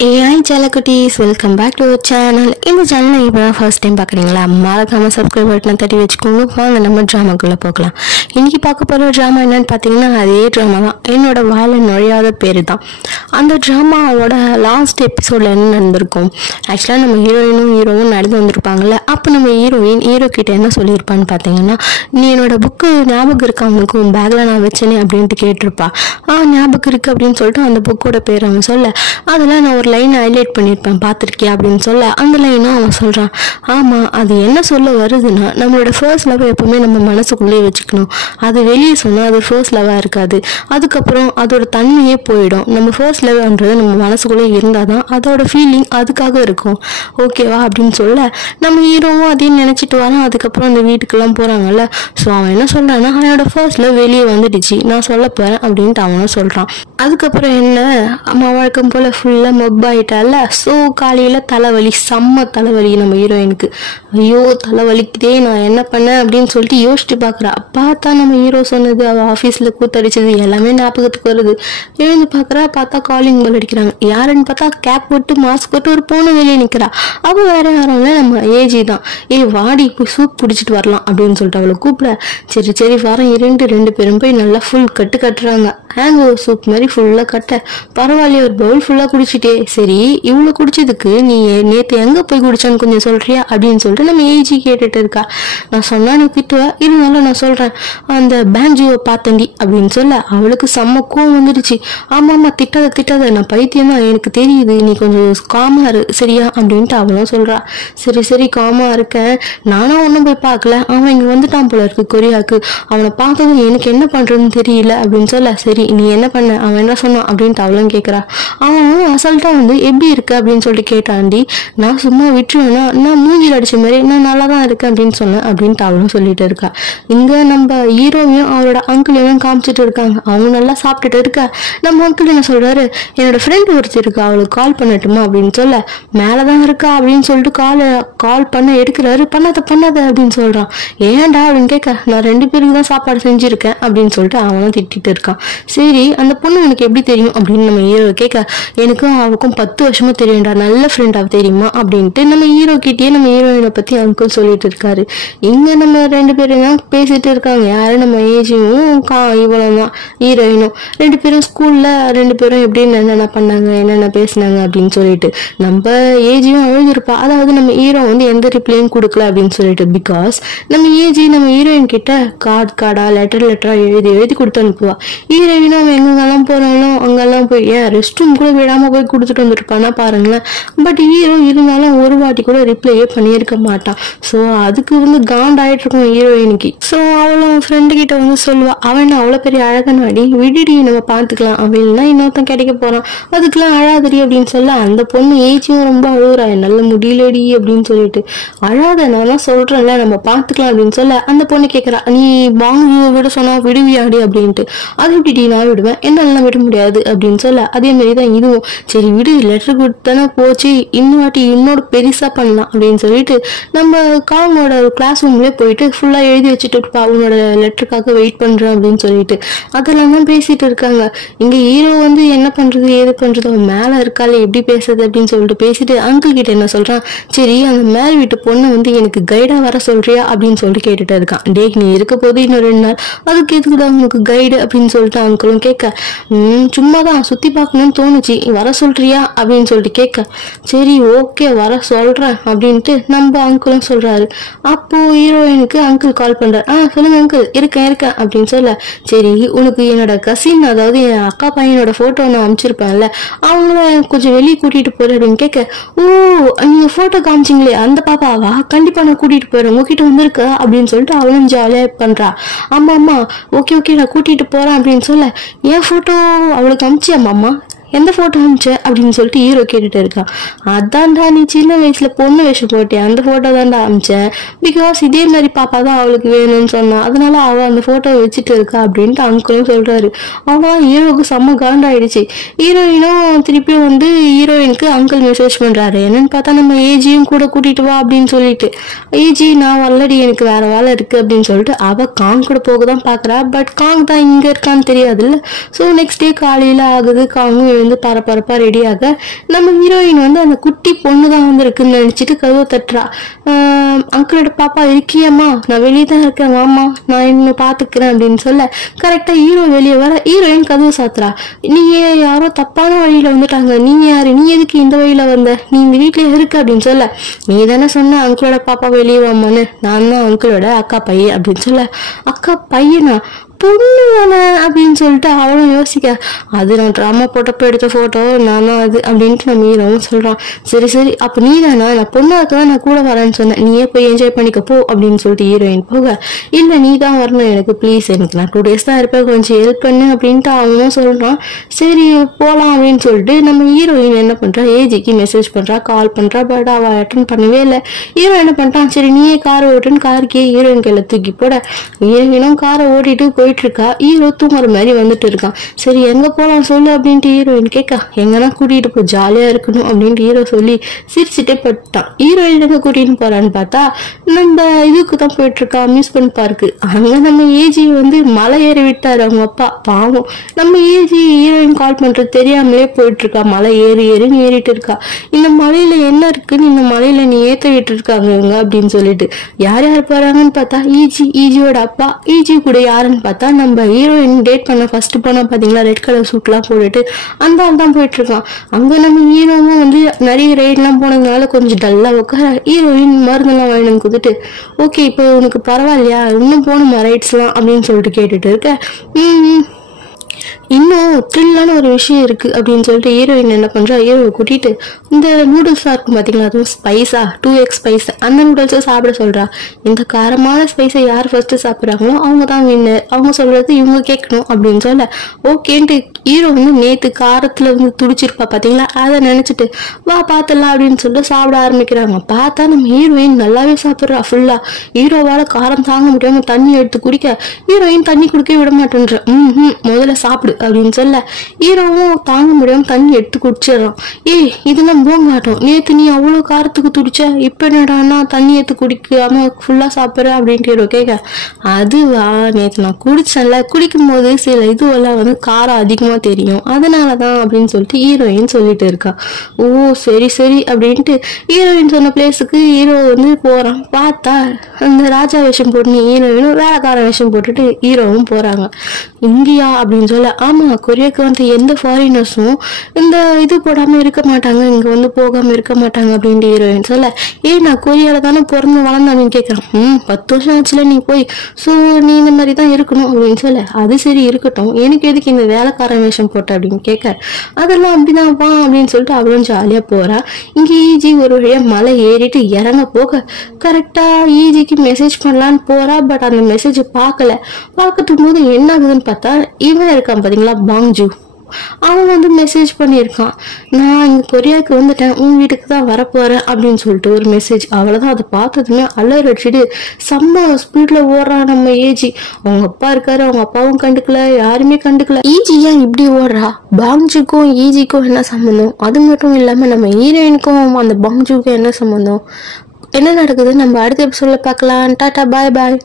AI Jalakutis, welcome back to our channel. இந்த சேனலை இப்போ தான் ஃபர்ஸ்ட் டைம் பார்க்குறீங்களா? மறக்காமல் சப்ஸ்கிரைப் பட்டனை தட்டி வச்சுக்கோங்க. வாங்க நம்ம ட்ராமாக்குள்ளே போகலாம். இன்றைக்கி பார்க்க போகிற ட்ராமா என்னன்னு பார்த்தீங்கன்னா, அதே ட்ராமா தான். என்னோட வாயில நுழையாத பேர் தான். அந்த ட்ராமாவோட லாஸ்ட் எபிசோடில் என்ன நடந்திருக்கும்? ஆக்சுவலாக நம்ம ஹீரோயினும் ஹீரோவும் நடந்து வந்திருப்பாங்கள்ல. அப்போ நம்ம ஹீரோ கிட்ட என்ன சொல்லியிருப்பான்னு பார்த்தீங்கன்னா, நீ என்னோட புக்கு ஞாபகம் இருக்கா அவனுக்கு பேக்கில் நான் வச்சேனே அப்படின்ட்டு கேட்டிருப்பா. ஞாபகம் இருக்குது அப்படின்னு சொல்லிட்டு அந்த புக்கோட பேர் அவன் சொல்ல, அதெல்லாம் நான் ஒரு லைன் ஹைலைட் பண்ணியிருப்பேன் பார்த்துருக்கியா அப்படின்னு சொல்ல, அந்த லைனும் அவன் சொல்கிறான். ஆமாம், அது என்ன சொல்ல வருதுன்னா, நம்மளோட ஃபர்ஸ்ட் லவ் எப்போவுமே நம்ம மனசுக்குள்ளேயே வச்சுக்கணும். அது வெளியே சொன்னால் அது ஃபர்ஸ்ட் லவ்வாக இருக்காது. அதுக்கப்புறம் அதோட தன்மையே போயிடும். நம்ம ஃபர்ஸ்ட் லவ்ன்றது நம்ம மனசுக்குள்ளேயே இருந்தால் தான் அதோட ஃபீலிங் அதுக்காக இருக்கும். ஓகேவா அப்படின்னு சொல்ல, நம்ம ஹீரோவும் அதையும் நினச்சிட்டு வரான். அதுக்கப்புறம் அந்த வீட்டுக்கெல்லாம் போகிறாங்கல்ல. ஸோ அவன் என்ன சொல்கிறான்னா, அவனோட ஃபர்ஸ்ட் லவ் வெளியே வந்துடுச்சு, நான் சொல்ல போகிறேன் அப்படின்ட்டு அவனும் சொல்கிறான். அதுக்கப்புறம் என்ன, அம்மா வழக்கம் போல் ஃபுல்லாக மொப் ஆகிட்டால. ஸோ காலையில் தலைவலி, செம்ம தலைவலி நம்ம ஹீரோயினுக்கு. ஐயோ தலைவலிக்குதே, நான் என்ன பண்ணேன் அப்படின்னு சொல்லிட்டு யோசிச்சு பார்க்குறா. பார்த்தா நம்ம ஹீரோ சொன்னது, அவள் ஆஃபீஸில் கூத்தடிச்சது எல்லாமே ஞாபகத்துக்கு வருது. எழுந்து பார்க்குறா, பார்த்தா காலிங் பெல் அடிக்கிறாங்க. யாருன்னு பார்த்தா கேப் போட்டு மாஸ்க் போட்டு ஒரு பொண்ணு வெளியே நிற்கிறா. அவள் வேற யாரும் இல்லை, நம்ம ஏஜி தான். வாடி போய் சூப் பிடிச்சிட்டு வரலாம் அப்படின்னு சொல்லிட்டு அவளை கூப்பிட, சரி வரேன் ரெண்டு பேரும் போய் நல்லா ஃபுல் கட்டுறாங்க. ஹேங் ஓவர் சூப் மாதிரி ஃபுல்லாக கட்ட. பரவாயில்லையே, ஒரு பவுல் ஃபுல்லாக குடிச்சிட்டே. சரி இவ்வளோ குடிச்சதுக்கு நீ நேற்று எங்கே போய் குடிச்சான்னு கொஞ்சம் சொல்கிறியா அப்படின்னு சொல்லிட்டு நம்ம ஏஜி கேட்டுட்டு இருக்கா. நான் சொன்னா நீ திட்டுவ, இருந்தாலும் நான் சொல்கிறேன், அந்த பேஞ்சுவை பார்த்தண்டி அப்படின்னு சொல்ல அவளுக்கு செம்ம கோவம் வந்துடுச்சு. ஆமாம் திட்டாத, நான் பைத்தியம் தான், எனக்கு தெரியுது, நீ கொஞ்சம் காமாக இரு சரியா அப்படின்ட்டு அவளும் சொல்கிறா. சரி காமாக இருக்கேன், நானும் ஒன்றும் போய் பார்க்கல, அவன் இங்கே வந்துட்டான் போல இருக்கு கொரியாவுக்கு. அவனை பார்த்ததும் எனக்கு என்ன பண்ணுறதுன்னு தெரியல அப்படின்னு சொல்ல, சரி நீ என்ன பண்ண, அவன் என்ன சொன்னான் அப்படின்ட்டு அவளும் கேட்குறா. அவன் அசல்ட்டா வந்து எப்படி இருக்கு அப்படின்னு சொல்லிட்டு கேட்டாண்டி. நான் சும்மா விட்டுருவேன்னா, நான் மூஞ்சில் அடிச்ச மாதிரி நான் நல்லா தான் இருக்கேன் அப்படின்னு சொன்னேன் அப்படின்ட்டு அவளும் சொல்லிட்டு இருக்கா. இங்க நம்ம ஹீரோவையும் அவரோட அங்கிளையும் காமிச்சிட்டு இருக்காங்க. அவங்க நல்லா சாப்பிட்டுட்டு இருக்கா. நம்ம அங்கிள் என்ன சொல்றாரு, என்னோட ஃப்ரெண்ட் ஒருத்தர் இருக்கா, அவளுக்கு கால் பண்ணட்டுமா அப்படின்னு சொல்ல, மேலதான் இருக்கா அப்படின்னு சொல்லிட்டு கால் பண்ண எடுக்கிறாரு. பண்ணாத அப்படின்னு சொல்றான். ஏன்டா அப்படின்னு கேட்க, நான் 2 பேருக்கு தான் சாப்பாடு செஞ்சிருக்கேன் அப்படின்னு சொல்லிட்டு அவனும் திட்டிட்டு இருக்கான். சரி அந்த பொண்ணு எனக்கு எப்படி தெரியும் அப்படின்னு நம்ம ஹீரோ கேட்க, எனக்கும் அவளுக்கும் 10 வருஷமா தெரியும்டா, நல்ல ஃப்ரெண்டா தெரியுமா அப்படின்ட்டு நம்ம ஹீரோ கிட்டேயே நம்ம ஹீரோயினை பத்தி அங்கிள் சொல்லிட்டு இருக்காரு. இங்க நம்ம 2 பேரும் தான் பேசிட்டு இருக்காங்க. யாரு, நம்ம ஏஜியும் இவளும் தான் ஹீரோயினும். 2 பேரும் ஸ்கூல்ல 2 பேரும் எப்படின்னு என்னென்ன பண்ணாங்க, என்னென்ன பேசினாங்க அப்படின்னு சொல்லிட்டு. நம்ம ஏஜியும் அழுதுருப்பா. அதாவது நம்ம ஹீரோ வந்து எந்த ரிப்ளையும் கொடுக்கல அப்படின்னு சொல்லிட்டு. பிகாஸ் நம்ம ஏஜி நம்ம ஹீரோயின் கிட்ட கார்டா லெட்டரா எழுதி கொடுத்து அனுப்புவா. ஹீரோயினும் அவன் எங்கெல்லாம் போறாலும் அங்கெல்லாம் போய் ரெஸ்ட் ரூம் கூட விடாம போய் கொடுத்துட்டு வந்துருப்பானா பாருங்களேன். பட் ஹீரோ இருந்தாலும் ஒரு வாட்டி கூட ரிப்ளையே பண்ணியிருக்க மாட்டான். ஸோ அதுக்கு வந்து காண்டாயிட்டு இருக்கும் ஹீரோயினுக்கு. ஸோ அவளும் ஃப்ரெண்டு கிட்ட வந்து சொல்லுவா, அவன் அவ்வளோ பெரிய அழகனாடி, விடுடி நம்ம பார்த்துக்கலாம், அவள்னா இன்னொருத்தன் கிடைக்க போறான், அதுக்கெல்லாம் அழாதடி அப்படின்னு சொல்ல, அந்த பொண்ணு ஏஜியும் ரொம்ப அழுகுறா, நல்ல முடியலடி அப்படின்னு சொல்லிட்டு. அழாத, நான் தான் சொல்றேன்ல நம்ம பார்த்துக்கலாம் அப்படின்னு சொல்ல, அந்த பொண்ணு கேட்கறா, நீ பாங்கு விட சொன்னா விடுவியாடி அப்படின்ட்டு. அது எப்படி நான் விடுவேன், என்னாலாம் விட முடியாது அப்படின்னு சொல்ல, அதே மாதிரிதான் இதுவும். சரி விடு, லெட்டர் கொடுத்தானே போச்சு, இன்னொரு பெருசா பண்ணலாம் அப்படின்னு சொல்லிட்டு நம்ம காங்கோட கிளாஸ் ரூம்லயே போயிட்டு ஃபுல்லா எழுதி வச்சுட்டு இருப்பா, அவனோட லெட்டருக்காக வெயிட் பண்றேன் அப்படின்னு சொல்லிட்டு. அதெல்லாம் தான் பேசிட்டு இருக்காங்க. இங்க ஹீரோ வந்து என்ன பண்றது ஏது பண்றது, அவன் மேல இருக்கால எப்படி பேசுறது அப்படின்னு சொல்லிட்டு பேசிட்டு அங்கிள் கிட்ட என்ன சொல்றான், சரி அந்த மேல் வீட்டு பொண்ணு வந்து எனக்கு கைடா வர சொல்றியா அப்படின்னு சொல்லிட்டு கேட்டுட்டு இருக்கான். டேக் நீ இருக்க போது இன்னும் 2 நாள், அதுக்கு எதுக்குதான் உனக்கு கைடு அப்படின்னு சொல்லிட்டு அங்கிளும் கேட்க, சும்மாதான் சுத்தி பார்க்கணும்னு தோணுச்சு, வர சொல்றியா அப்படின்னு சொல்லிட்டு கேட்க, சரி ஓகே வர சொல்றேன் அப்படின்ட்டு நம்ம அங்கிளும் சொல்றாரு. அப்போ ஹீரோயினுக்கு அங்கிள் கால் பண்றாரு. சொல்லுங்க அங்கிள், இருக்கேன் அப்படின்னு சொல்ல, சரி உனக்கு என்னோட கசின், அதாவது என் அக்கா பையனோட போட்டோ நான் அனுப்பிச்சிருப்பேன்ல, அவங்கள கொஞ்சம் வெளியே கூட்டிட்டு போறேன் அப்படின்னு கேட்க, ஓ நீங்க போட்டோ காமிச்சிங்களே அந்த பாப்பாவா, கண்டிப்பா நான் கூட்டிட்டு போறேன், உங்ககிட்ட வந்திருக்க அப்படின்னு சொல்லிட்டு அவளும் ஜாலியா பண்றா. ஆமா ஓகே நான் கூட்டிட்டு போறேன் அப்படின்னு சொல்ல, என் போட்டோ அவளுக்கு அனுப்பிச்சியாமா, எந்த போட்டோ அனுப்பிச்ச அப்படின்னு சொல்லிட்டு ஹீரோ கேட்டுட்டு இருக்கான். அதான்டா நீ சின்ன வயசுல பொண்ணு வேஷம் போட்டேன், அந்த போட்டோ தான்டா அனுப்பிச்சேன். பிகாஸ் இதே மாதிரி பாப்பா தான் அவளுக்கு வேணும்னு சொன்னா, அதனால அவ அந்த போட்டோ வச்சுட்டு இருக்கா அப்படின்ட்டு அங்கிளும் சொல்றாரு. அவன் ஹீரோவுக்கு செம்ம காண்டாயிடுச்சு. ஹீரோயினும் திருப்பியும் வந்து ஹீரோயினுக்கு அங்கிள் மெசேஜ் பண்றாரு. என்னன்னு பார்த்தா நம்ம ஏஜியும் கூட கூட்டிட்டு வா அப்படின்னு சொல்லிட்டு. ஏஜி நான் ஆல்ரெடி எனக்கு வேற வேலை இருக்கு அப்படின்னு சொல்லிட்டு அவ காங் கூட போக தான் பாக்குறா. பட் காங் தான் இங்க இருக்கான்னு தெரியாதுல்ல. ஸோ நெக்ஸ்ட் டே காலையில ஆகுது, காங்கும் எழுந்து பரபரப்பா ரெடியாக நம்ம ஹீரோயின் வந்து அந்த குட்டி பொண்ணு தான் வந்து இருக்குன்னு நினைச்சிட்டு கதவை தட்டுறா. அங்கிளோட பாப்பா இருக்கியம்மா, நான் வெளியே தான் இருக்கேன், வாமா நான் இன்னும் பாத்துக்கிறேன் அப்படின்னு சொல்ல கரெக்டா ஹீரோ வெளியே வர ஹீரோயின் கதவு சாத்துறா. நீங்க யாரோ தப்பான வழியில வந்துட்டாங்க, நீங்க யாரு, நீ எதுக்கு இந்த வழியில வந்த, நீ இந்த வீட்டுல இருக்கு அப்படின்னு சொல்ல நீ தானே சொன்ன அங்கிளோட பாப்பா வெளியே வாமான்னு, நான் தான் அங்கிளோட அக்கா பையன் அப்படின்னு சொல்ல அக்கா பையனா பொண்ணு தானே அப்படின்னு சொல்லிட்டு அவளும் யோசிக்க அது நான் ட்ராமா போட்டப்போ எடுத்த போட்டோ நான் தான் அது அப்படின்ட்டு நம்ம ஹீரோவும் சொல்றான். சரி சரி அப்ப நீ தானா, நான் பொண்ணாக்க தான் நான் கூட வரேன்னு சொன்னேன், நீயே போய் என்ஜாய் பண்ணிக்க போ அப்படின்னு சொல்லிட்டு ஹீரோயின் போக இல்ல நீ தான் வரணும் எனக்கு ப்ளீஸ், எனக்கு நான் 2 days தான் இருப்பேன், கொஞ்சம் ஹெல்ப் பண்ணு அப்படின்ட்டு அவனும் சொல்றான். சரி போலாம் அப்படின்னு சொல்லிட்டு நம்ம ஹீரோயின் என்ன பண்றா, ஏஜிக்கு மெசேஜ் பண்றா, கால் பண்றா, பட் அவ அட்டன் பண்ணவே இல்லை. ஹீரோ என்ன பண்றான், சரி நீயே காரை ஓட்டுன்னு காருக்கே ஹீரோயின் கையில தூக்கி போட ஹீரோயினும் காரை ஓட்டிட்டு போயிட்டு இருக்கா. ஹீரோ தூங்குற மாதிரி வந்துட்டு இருக்கான். சரி எங்க போலாம் சொல்லு அப்படின்ட்டு ஹீரோயின் கேட்க எங்கன்னா கூட்டிட்டு போய் ஜாலியா இருக்கணும் அப்படின்ட்டு ஹீரோ சொல்லி சிரிச்சுட்டே பட்டான். ஹீரோயின் எங்க கூட்டிட்டு போறான்னு பார்த்தா நம்ம இதுக்கு தான் போயிட்டு இருக்கா, அம்யூஸ்மெண்ட் பார்க்கு. அங்க நம்ம ஏஜி வந்து மலை ஏறி விட்டாரு அவங்க அப்பா, பாவம். நம்ம ஏஜி ஹீரோயின் கால் பண்றது தெரியாமலே போயிட்டு இருக்கா, மலை ஏறின்னு ஏறிட்டு இருக்கா. இந்த மலையில என்ன இருக்குன்னு இந்த மலையில நீ ஏத்த விட்டு இருக்காங்க இவங்க அப்படின்னு சொல்லிட்டு யார் யார் போறாங்கன்னு பார்த்தா ஈஜியோட அப்பா, ஈஜி கூட யாருன்னு பார்த்தா நம்ம ஹீரோயின் டேட் பண்ண ஃபர்ஸ்ட் போனா பாத்தீங்களா ரெட் கலர் சூட் எல்லாம் போட்டுட்டு அந்த ஆள் தான் போயிட்டு இருக்கான். அங்க நம்ம ஹீரோவும் வந்து நிறைய ரைட் எல்லாம் போனதுனால கொஞ்சம் டல்லா உட்கார ஹீரோயின் மருந்தெல்லாம் வாங்கிட்டு கொடுத்துட்டு ஓகே இப்போ உனக்கு பரவாயில்லையா இன்னும் போகணுமா ரைட்ஸ் எல்லாம் அப்படின்னு சொல்லிட்டு கேட்டுட்டு இருக்க. இன்னும் த்ரில்லான ஒரு விஷயம் இருக்கு அப்படின்னு சொல்லிட்டு ஹீரோயின் என்ன பண்றா, ஹீரோவை கூட்டிட்டு இந்த நூடுல்ஸா இருக்கும் பாத்தீங்களா, அதுவும் ஸ்பைஸா 2x ஸ்பைஸ் அந்த நூடுல்ஸை சாப்பிட சொல்றா. இந்த காரமான ஸ்பைஸை யார் ஃபர்ஸ்ட் சாப்பிட்றாங்களோ அவங்க தான் வின்னர், அவங்க சொல்றது இவங்க கேட்கணும் அப்படின்னு சொல்ல ஓகேன்ட்டு ஹீரோ வந்து நேத்து காரத்துல வந்து துடிச்சிருப்பா பாத்தீங்களா, அதை நினைச்சிட்டு வா பாத்துடலாம் அப்படின்னு சொல்லிட்டு சாப்பிட ஆரம்பிக்கிறாங்க. பார்த்தா நம்ம ஹீரோயின் நல்லாவே சாப்பிட்றா ஃபுல்லா. ஹீரோவால காரம் தாங்க முடியாம தண்ணி எடுத்து குடிக்க ஹீரோயின் தண்ணி குடிக்க விட மாட்டேன்ற. முதல்ல சாப்பிடு அப்படின்னு சொல்ல ஹீரோவும் தாங்க முடியாம தண்ணி எடுத்து குடிச்சிடறான். இதெல்லாம் போங்காட்டம், நேத்து நீ அவ்வளவு காரத்துக்கு துடிச்ச, இப்ப என்னடான்னா தண்ணி எடுத்து குடிக்காம ஃபுல்லா சாப்பிடுற அப்படின்ட்டு ஹீரோ கேட்க அதுவா நேத்து நான் குடிச்சேன்ல, குடிக்கும் போது சில இதுவெல்லாம் வந்து காரம் அதிகமா தெரியும் அதனாலதான் அப்படின்னு சொல்லிட்டு ஹீரோயின் சொல்லிட்டு இருக்கா. ஓ சரி சரி அப்படின்ட்டு ஹீரோயின் சொன்ன பிளேஸுக்கு ஹீரோ வந்து போறான். பார்த்தா அந்த ராஜா வேஷம் போட்டு ஹீரோயினும் வேலைக்கார வேஷம் போட்டுட்டு ஹீரோவும் போறாங்க. இந்தியா அப்படின்னு சொல்ல ஆமா கொரியாக்கு வந்து எந்த ஃபாரினர்ஸும் இந்த இது போடாம இருக்க மாட்டாங்க, இங்க வந்து போகாம இருக்க மாட்டாங்க அப்படின்ட்டு ஹீரோயின் சொல்ல நான் கொரியால தானே பிறந்து வளர்ந்தான்னு கேட்கறான். 10 வருஷம் ஆச்சுல நீ போய், சோ நீ இந்த மாதிரி தான் இருக்கணும் அப்படின்னு சொல்ல அது சரி இருக்கட்டும், எனக்கு எதுக்கு இந்த வேலைக்கார வேஷம் போட்ட அப்படின்னு கேட்க அதெல்லாம் அப்படிதான் வா அப்படின்னு சொல்லிட்டு அவளும் ஜாலியா போறா. இங்க ஈஜி ஒரு வழியா மலை ஏறிட்டு இறங்க போக கரெக்டா ஈஜிக்கு மெசேஜ் பண்ணலான்னு போறா. பட் அந்த மெசேஜ் பார்க்கட்டும் போது என்ன ஆகுதுன்னு பார்த்தா இவன் இருக்கான் பாத்தீங்களா பாங்ஜூ, அவன் வந்து மெசேஜ் பண்ணியிருக்கான், நான் இங்க கொரியாவுக்கு வந்துட்டேன், உன் வீட்டுக்கு தான் வரப்போறேன் அப்படின்னு சொல்லிட்டு ஒரு மெசேஜ். அவ்வளவுதான், அதை பார்த்ததுமே அலர் அடிச்சுட்டு செம்ம ஸ்பீட்ல ஓடுறான் நம்ம ஏஜி. அவங்க அப்பா இருக்காரு, அவங்க அப்பாவும் கண்டுக்கல, யாருமே கண்டுக்கல. ஈஜி ஏன் இப்படி ஓடுறா, பாங்ஜுக்கும் ஈஜிக்கும் என்ன சம்பந்தம், அது மட்டும் இல்லாம நம்ம ஹீரோயினுக்கும் அந்த பாங்ஜுக்கும் என்ன சம்பந்தம், என்ன நடக்குது நம்ம அடுத்த எபிசோட்ல பார்க்கலாம். டாடா பாய் பாய்.